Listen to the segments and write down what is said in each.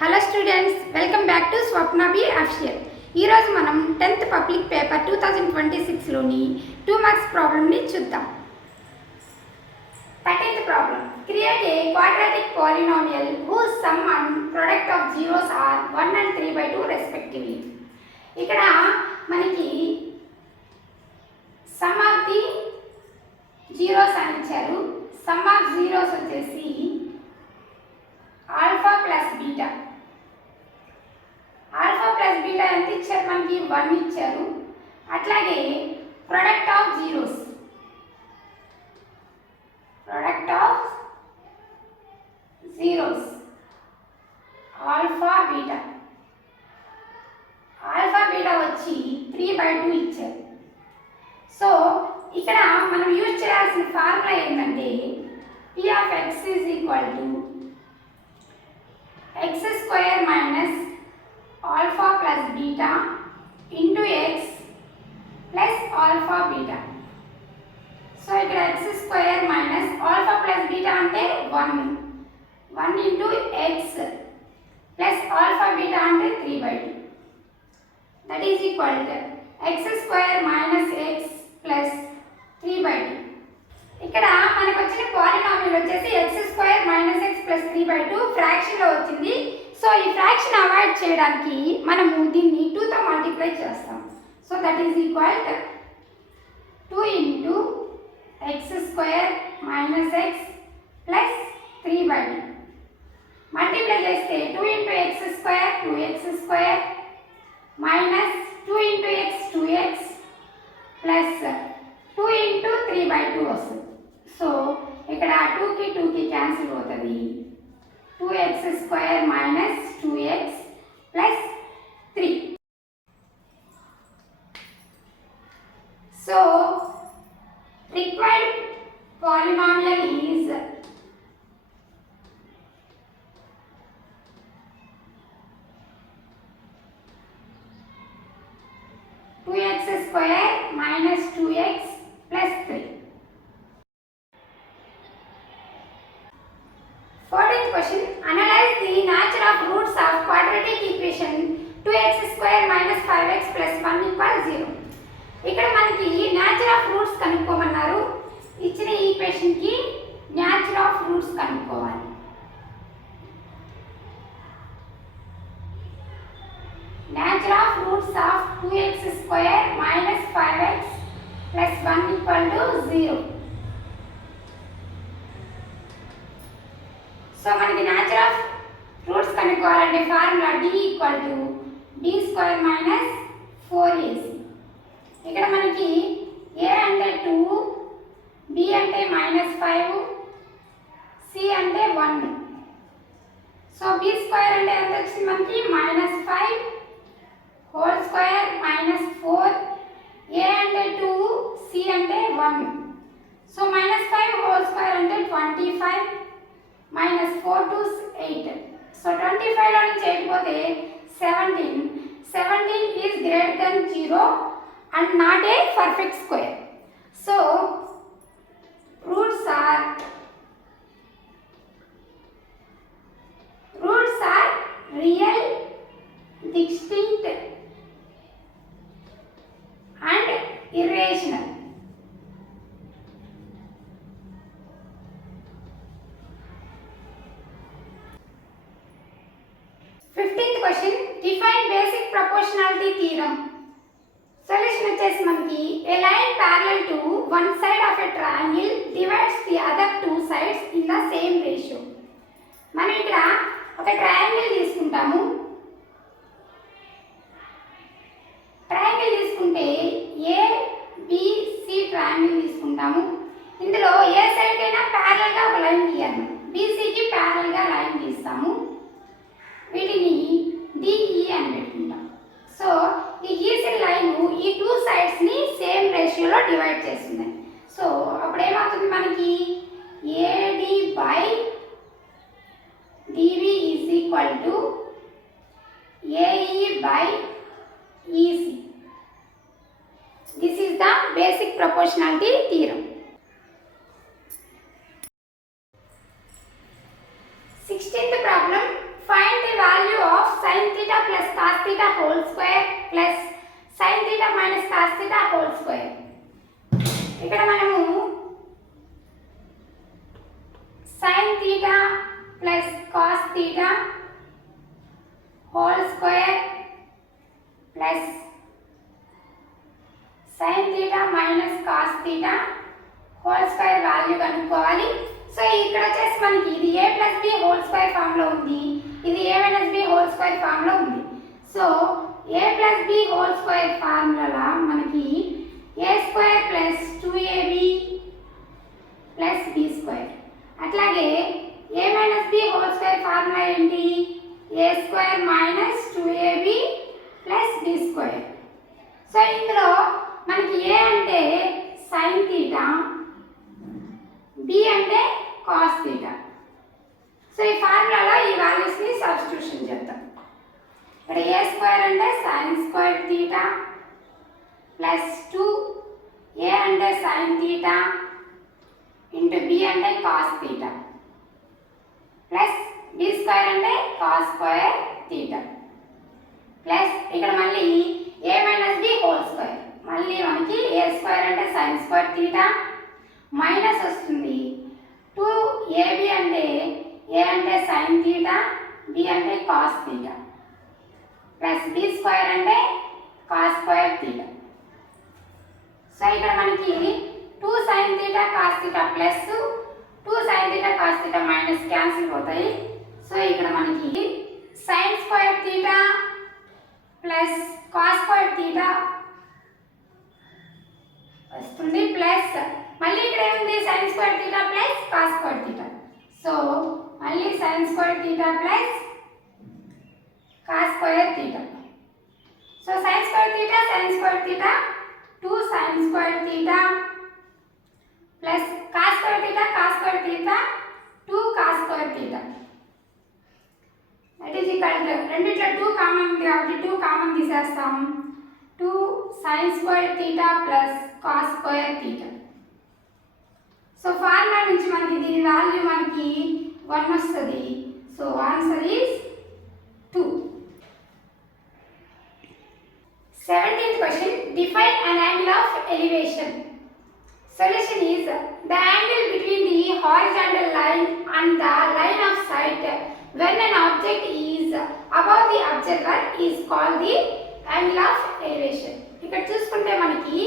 Hello students, welcome back to Swapnabi official. ఈరోజు మనం 10th public paper 2026లోని 2 మార్క్స్ ప్రాబ్లమ్ని చూద్దాం. 13th problem. Create a quadratic polynomial whose sum and product of zeros are 1 and 3/2 respectively. ఇక్కడ మనకి some of the zeros అని ఇచ్చారు. సమ్ ఆఫ్ జీరోస్ వచ్చేసి alpha plus beta. Alpha plus beta ఎంత ఇచ్చారు? మనకి 1 ఇచ్చారు. అట్లాగే product of zeros, product of zeros alpha beta. Alpha beta వచ్చి 3/2 ఇచ్చారు. సో ఇక్కడ మనం యూజ్ చేయాల్సిన ఫార్ములా ఏంటంటే p of x is equal to x square minus alpha plus beta into x plus alpha beta. So ఇక్కడ x square minus alpha plus beta అంటే 1 into x plus alpha beta అంటే 3/2. that is equal to x square minus x plus 3/2. ఇక్కడ మనకు వచ్చిన పాలినామియల్ వచ్చేసి x square minus x plus 3/2 ఫ్రాక్షన్లో వచ్చింది. సో ఈ ఫ్రాక్షన్ అవాయిడ్ చేయడానికి మనము దీన్ని 2తో మల్టిప్లై చేస్తాం. So that is equal 2 into x square minus x plus 3/2. మల్టిప్లై చేస్తే 2 into x square 2x square minus 2 into x 2x plus 2 ఇంటూ 3/2 వస్తుంది. సో ఇక్కడ 2కి 2కి క్యాన్సిల్ అవుతుంది. 2x square minus 2x plus 3. So required polynomial is 2x square minus 2x plus 3. 14th question. Analyze the nature of roots of quadratic equation 2x square minus 5x plus 1 equals 0. ఇక్కడ మనకి nature of roots కనుక్కోమన్నారు. ఇచ్చిన ఈక్వేషన్ కి nature of roots కనుక్కోవాలి. nature of roots of 2x square minus 5x plus 1 equal to 0. So మనకి nature of roots కనుక్కోవాలంటే formula d equal to d square minus 4ac. ఇక్కడ మనకి a అంటే 2, b అంటే -5, c అంటే 1. సో b స్క్వేర్ అంటే ఎంత వచ్చింది మనకి? -5 హోల్ స్క్వేర్ మైనస్ 4, a అంటే 2, c అంటే 1. సో -5 హోల్ స్క్వేర్ అంటే 25 -4 to 8. సో 25 లో నుంచి 8 పోతే 17 is greater than 0 and not a perfect square. So roots are real, distinct and irrational. Fifteenth question. Define basic proportionality theorem. Solution వచ్చేసి మనకి a line parallel to one side of a triangle divides the other two sides in the same ratio. మనం ఇక్కడ ఒక ట్రయాంగిల్ తీసుకుంటాము. ట్రయాంగిల్ తీసుకుంటే ABC triangle తీసుకుంటాము. ఇందులో ఏ సైడ్ అయినా ప్యారలల్గా ఒక లైన్ గీయాలి. BCకి ప్యారలల్గా లైన్ గీస్తాము. వీటిని DE అని పెట్టుకుంటాం. సో ఈ గీసిన లైన్ ఈ 2 సైడ్స్ని సేమ్ రేషియోలో డివైడ్ చేస్తుంది. సో అప్పుడు ఏమవుతుంది మనకి? AD by DB is equal to AE by EC. This is the basic proportionality theorem. 16th problem. find the value of sin theta plus cos theta whole square plus sin theta minus cos theta whole square. ఇక్కడ మనము sin theta plus cos theta whole square plus sin theta minus cos theta whole square value కనుక్కోవాలి. సో ఇక్కడ వచ్చేసి మనకి ఇది a plus b whole square ఫామ్లో ఉంది, ఇది a minus b whole square ఫామ్లో ఉంది. So a plus b whole square formula మనకి a square plus 2ab plus b square. అట్లాగే a minus b whole square formula ఏంటి? a square minus 2ab plus b square. So ఇందులో మనకి a అంటే sin theta, b అంటే cos theta. So ఈ ఫార్ములాలో ఈ వాల్యూస్ ని సబ్స్టిట్యూషన్ చేద్దాం. ఇక్కడ a స్క్వేర్ అంటే sin స్క్వేర్ థీటా ప్లస్ 2 a అంటే sin థీటా ఇంటూ b అంటే cos theta plus b square అంటే cos స్క్వేర్ థీటా ప్లస్ ఇక్కడ మళ్ళీ a minus b whole square, మళ్ళీ మనకి a స్క్వేర్ అంటే sin స్క్వేర్ థీటా మైనస్ వస్తుంది 2ab అంటే a అంటే sin థీటా b అంటే cos theta plus b square అంటే cos స్క్వేర్ థీటా. సో ఇక్కడ మనకి 2 sin theta cos theta plus 2 sin theta cos theta minus cancel అవుతాయి. సో ఇక్కడ మనకి sin square theta plus cos square theta వస్తుంది ప్లస్ మళ్ళీ ఇక్కడ ఏముంది sin square theta plus cos square theta. So మళ్ళీ sin square theta plus cos square theta. So sin square theta 2 sin square theta plus cos square theta 2 cos square theta. That is equal to రెండిట్లో 2 కామన్ ఉంది కాబట్టి 2 కామన్ తీసేస్తాం. 2 sin square theta plus cos square theta. So formula నుంచి మనకి దీని వాల్యూ మనకి 1 వస్తుంది. So answer is 2. 17th question, define an angle of elevation. Solution is the angle between the horizontal line and the line of sight when an object is above the observer is called the angle of elevation. ఇక్కడ చూసుకుంటే మనకి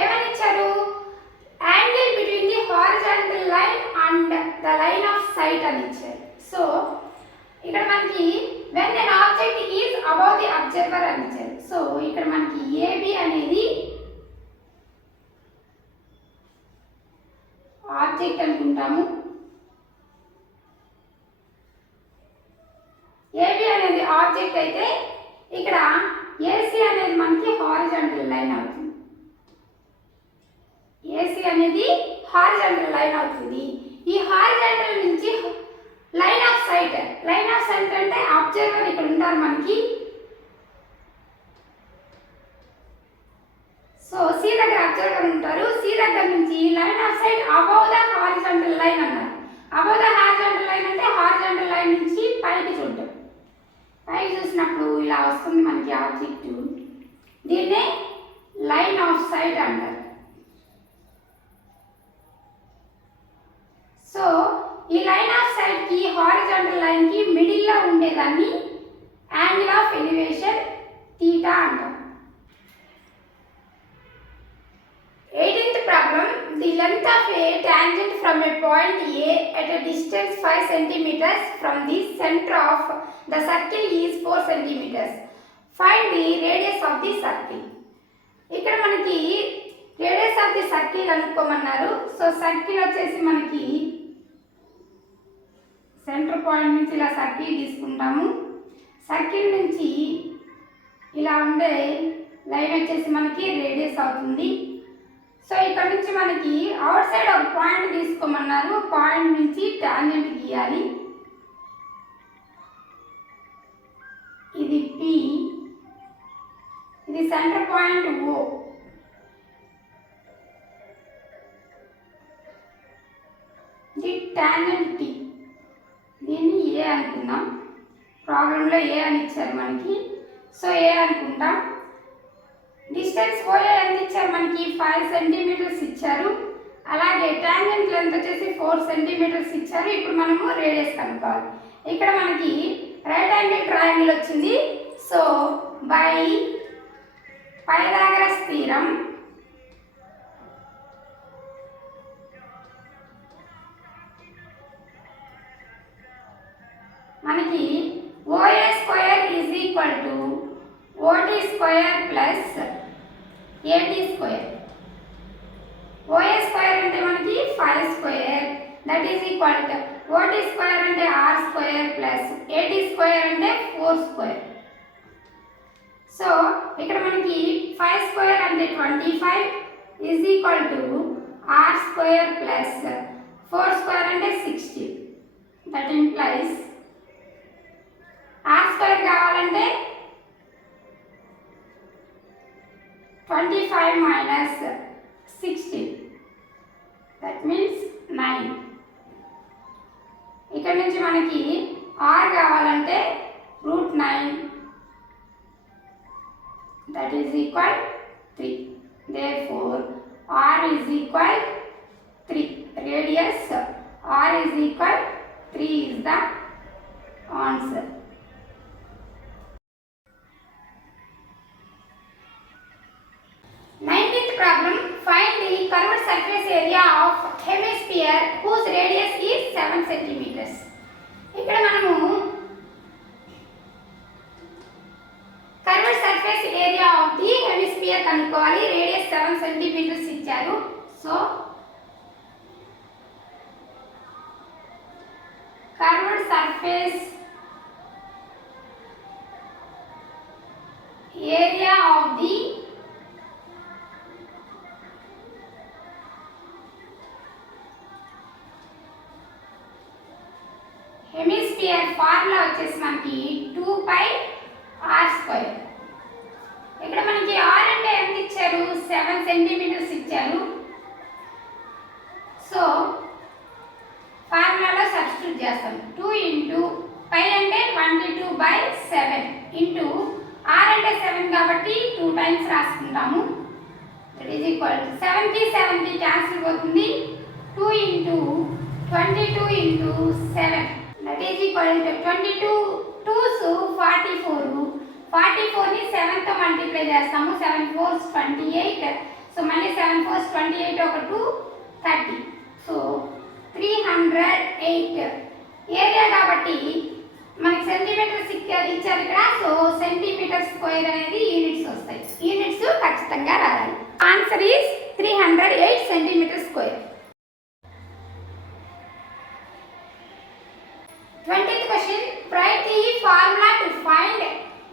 ఏమని ఇచ్చారు? Angle between the horizontal line and the line of sight అని ఇచ్చారు. So ఇక్కడ మనకి when an object is above the observer అని ఇచ్చారు. సో ఇక్కడ మనకి ఏబి అనేది ఆబ్జెక్ట్ అనుకుంటాము. ఏబి అనేది ఆబ్జెక్ట్ అయితే ఇక్కడ ఏసీ అనేది మనకి హారిజాంటల్ లైన్ అవుతుంది. ఏసీ అనేది హారిజాంటల్ లైన్ అవుతుంది. ఈ హారిజాంటల్ నుంచి లైన్ ఆఫ్ సైట్ అంటే అబ్జర్వర్ ఇక్కడ ఉంటారు మనకి. సో సి దగ్గర అబ్జర్వర్ ఉంటారు. సి దగ్గర నుంచి line of sight above the horizontal line అన్నారు. అబౌవ్ ద హారిజాంటల్ లైన్ అంటే హారిజాంటల్ లైన్ నుంచి పైకి చూడటం. పైకి చూసినప్పుడు ఇలా వస్తుంది మనకి ఆబ్జెక్ట్. దీన్నే లైన్ ఆఫ్ సైట్ అంటారు. సో ఈ లైన్ ఆఫ్ సైట్ కి హారిజాంటల్ లైన్ కి మిడిల్ లో ఉండేదాన్ని యాంగిల్ ఆఫ్ ఎలివేషన్ థీటా అంటాం. 18th problem, the length of a tangent from a point A at a distance 5 centimeters from the center of the circle is 4 centimeters. Find the radius of the circle. ఇక్కడ మనకి radius of the circle కనుక్కోమన్నారు. So circle వచ్చేసి మనకి centre point నుంచి ఇలా సర్కిల్ తీసుకుంటాము. సర్కిల్ నుంచి ఇలా ఉండే లైన్ వచ్చేసి మనకి రేడియస్ అవుతుంది. సో ఇక్కడ నుంచి మనకి అవుట్ సైడ్ ఒక పాయింట్ తీసుకోమన్నారు. పాయింట్ నుంచి టాంజెంట్ గీయాలి. ఇది P, ఇది సెంటర్ పాయింట్ O. ఇది టాంజెంట్ T, దీన్ని A అనుకుందాం. ప్రాబ్లంలో ఏ అని ఇచ్చారు మనకి. సో ఏ అనుకుంటాం. డిస్టెన్స్ ఓఏ ఎంత ఇచ్చారు మనకి 5 సెంటీమీటర్స్ ఇచ్చారు. అలాగే టాంజెంట్ లెంత్ వచ్చేసి 4 సెంటీమీటర్స్ ఇచ్చారు. ఇప్పుడు మనము రేడియస్ కనుక్కోవాలి. ఇక్కడ మనకి రైట్ యాంగిల్ ట్రయాంగిల్ వచ్చింది. సో బై పైథాగరస్ థీరం మనకి OA square is equal to OT square plus AT square. OA square అంటే మనకి 5 square that is equal to OT square అంటే R square plus AT square అంటే 4 square. So ఇక్కడ మనకి 5 square అంటే 25 is equal to R square plus 4 square అంటే 60. That implies are square కావాలంటే 25 minus 60 that means 9. ఇక్కడ నుంచి మనకి r కావాలంటే √9 that is equal 3. therefore r is equal 3. radius r is equal 3 is the answer. Problem. Find the curved surface area of hemisphere whose radius is 7 centimeters. ఇక్కడ మనము curved surface area of the hemisphere కనుక్కోవాలి. రేడియస్ 7 సెంటీమీటర్స్ ఇచ్చారు. So curved surface area of the hemisphere formula వచ్చేసి మనకి 2πr². ఇక్కడ మనకి r అంటే ఎంత ఇచ్చారు 7 సెంటీమీటర్స్ ఇచ్చారు. సో ఫార్ములాలో సబ్స్టిట్యూట్ చేస్తాం. 2 ఇంటూ π అంటే 22/7 ఇంటూ r అంటే 7 కాబట్టి 2 టైమ్స్ రాసుకుంటాము. దట్ ఈజ్ ఈక్వల్ టు 7 కి 7 కి క్యాన్సిల్ అవుతుంది. 2 into 22 into 7 that is equal to 22 2s 44. 44 ని 7 తో మల్టిప్లై చేస్తాము. 7 4s 28. సో మళ్ళీ 7 4s 28 ఒక 2 30. సో 308 ఏరియా కాబట్టి మనకి సెంటీమీటర్స్ ఇచ్చారు ఇక్కడ. సో సెంటీమీటర్ స్క్వేర్ అనేది యూనిట్స్ వస్తాయి. యూనిట్స్ ఖచ్చితంగా రాయాలి. Answer is 308 centimetre square. 20th question. Write the formula to find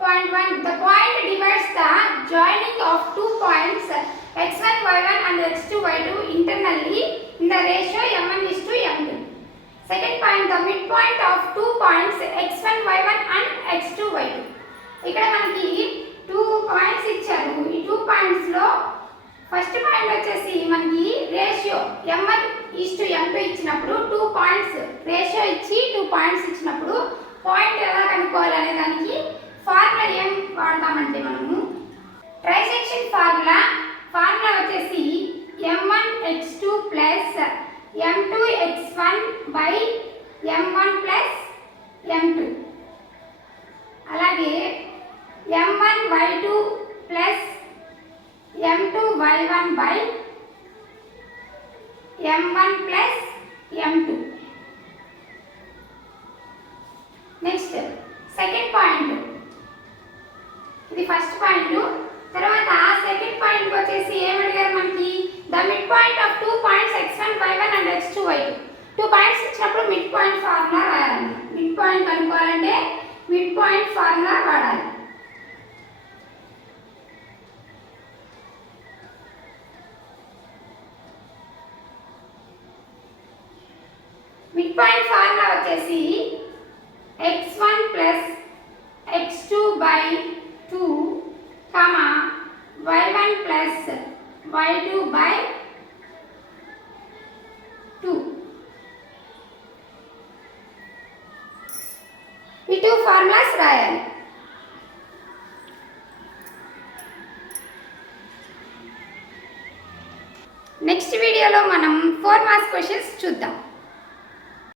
point 1. The point divides the joining of 2 points x1 y1 and x2 y2 internally in the ratio m1:m2. Second point, the midpoint of 2 points x1 y1 and x2 y2. ఇక్కడ మనకి 2 పాయింట్స్ ఇచ్చారు. ఈ 2 పాయింట్స్ లో first point వచ్చేసి మనకి ratio m1:m2 ఇచ్చినప్పుడు 2 points ratio ఇచ్చి 2 points ఇచ్చినప్పుడు పాయింట్ ఎలా కనుక్కోవాలి అనే దానికి ఫార్ములా ఏం వాడతామంటే మనము ట్రైసెక్షన్ ఫార్ములా వచ్చేసి m1x2 plus m2x1 by m1 plus m2 అలాగే m1y2 plus m2y1 by m1 plus m2. Next second point, ఇది ఫస్ట్ పాయింట్. తర్వాత సెకండ్ పాయింట్ వచ్చేసి ఏమడిగారు మనకి the mid point of 2 points x1 y1 and x2 y2. 2 points ఇచ్చినప్పుడు mid point formula రాయాలి. Mid point కనుక్కోవాలంటే mid point formula వాడాలి. Mid point formula వచ్చేసి x1 plus x2 by 2 comma y1 plus y2 by 2. ఈ 2 ఫార్ములాస్ రాయాలి. నెక్స్ట్ వీడియోలో మనం 4 marks questions చూద్దాం.